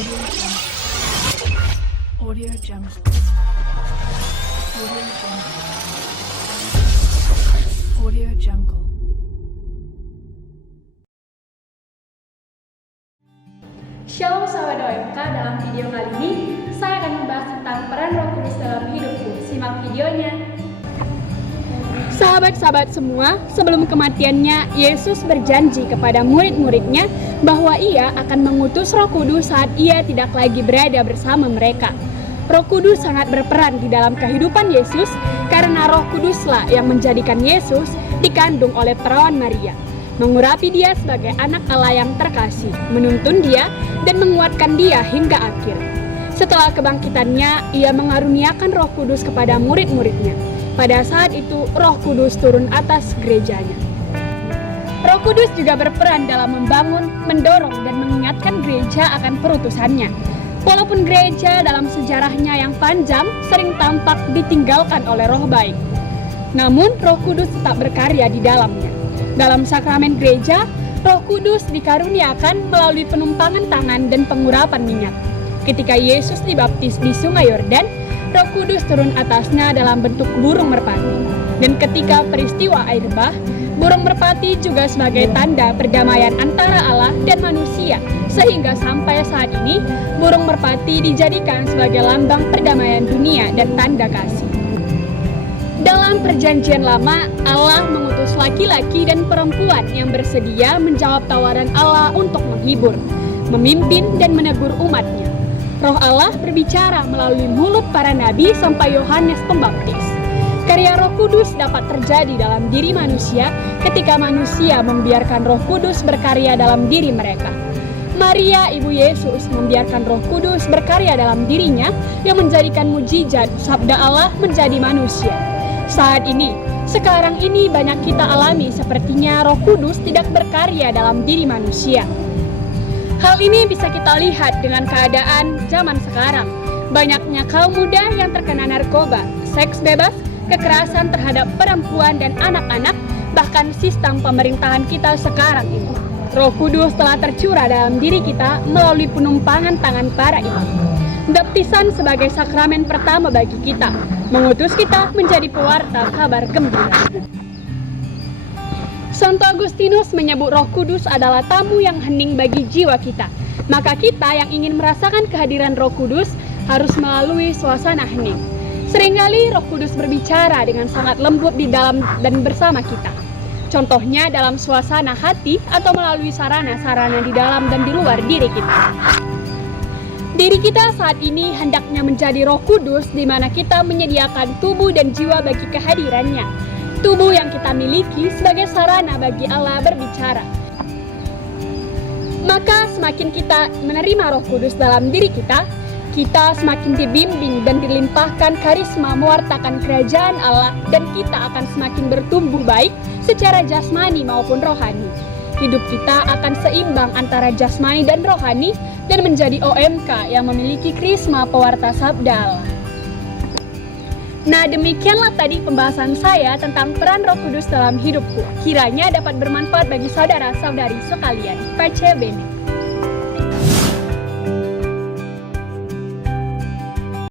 Audio Jungle. Audio Jungle. Audio Jungle. Shalom sahabat OMK, dalam video kali ini saya akan membahas tentang peran Roh Kudus dalam hidupku. Simak videonya. Sahabat-sahabat semua, sebelum kematiannya, Yesus berjanji kepada murid-muridnya bahwa ia akan mengutus Roh Kudus saat ia tidak lagi berada bersama mereka. Roh Kudus sangat berperan di dalam kehidupan Yesus karena Roh Kuduslah yang menjadikan Yesus dikandung oleh perawan Maria, mengurapi dia sebagai anak Allah yang terkasih, menuntun dia dan menguatkan dia hingga akhir. Setelah kebangkitannya, ia mengaruniakan Roh Kudus kepada murid-muridnya. Pada saat itu, Roh Kudus turun atas gerejanya. Roh Kudus juga berperan dalam membangun, mendorong, dan mengingatkan gereja akan perutusannya. Walaupun gereja dalam sejarahnya yang panjang sering tampak ditinggalkan oleh roh baik, namun Roh Kudus tetap berkarya di dalamnya. Dalam sakramen gereja, Roh Kudus dikaruniakan melalui penumpangan tangan dan pengurapan minyak. Ketika Yesus dibaptis di Sungai Yordan, Roh Kudus turun atasnya dalam bentuk burung merpati. Dan ketika peristiwa air bah, burung merpati juga sebagai tanda perdamaian antara Allah dan manusia, sehingga sampai saat ini burung merpati dijadikan sebagai lambang perdamaian dunia dan tanda kasih. Dalam perjanjian lama, Allah mengutus laki-laki dan perempuan yang bersedia menjawab tawaran Allah untuk menghibur, memimpin, dan menegur umatnya. Roh Allah berbicara melalui mulut para nabi sampai Yohanes Pembaptis. Karya Roh Kudus dapat terjadi dalam diri manusia ketika manusia membiarkan Roh Kudus berkarya dalam diri mereka. Maria, ibu Yesus, membiarkan Roh Kudus berkarya dalam dirinya yang menjadikan mujizat sabda Allah menjadi manusia. Saat ini, sekarang ini banyak kita alami sepertinya Roh Kudus tidak berkarya dalam diri manusia. Hal ini bisa kita lihat dengan keadaan zaman sekarang. Banyaknya kaum muda yang terkena narkoba, seks bebas, kekerasan terhadap perempuan dan anak-anak, bahkan sistem pemerintahan kita sekarang ini. Roh Kudus telah tercurah dalam diri kita melalui penumpangan tangan para imam. Baptisan sebagai sakramen pertama bagi kita, mengutus kita menjadi pewarta kabar gembira. Santo Agustinus menyebut Roh Kudus adalah tamu yang hening bagi jiwa kita. Maka kita yang ingin merasakan kehadiran Roh Kudus harus melalui suasana hening. Seringkali Roh Kudus berbicara dengan sangat lembut di dalam dan bersama kita. Contohnya dalam suasana hati atau melalui sarana-sarana di dalam dan di luar diri kita. Diri kita saat ini hendaknya menjadi Roh Kudus di mana kita menyediakan tubuh dan jiwa bagi kehadirannya. Tubuh yang kita miliki sebagai sarana bagi Allah berbicara. Maka semakin kita menerima Roh Kudus dalam diri kita semakin dibimbing dan dilimpahkan karisma mewartakan kerajaan Allah, dan kita akan semakin bertumbuh baik secara jasmani maupun rohani. Hidup kita akan seimbang antara jasmani dan rohani dan menjadi OMK yang memiliki karisma pewarta sabda Allah. Nah, demikianlah tadi pembahasan saya tentang peran Roh Kudus dalam hidupku. Kiranya dapat bermanfaat bagi saudara-saudari sekalian. Pace bene.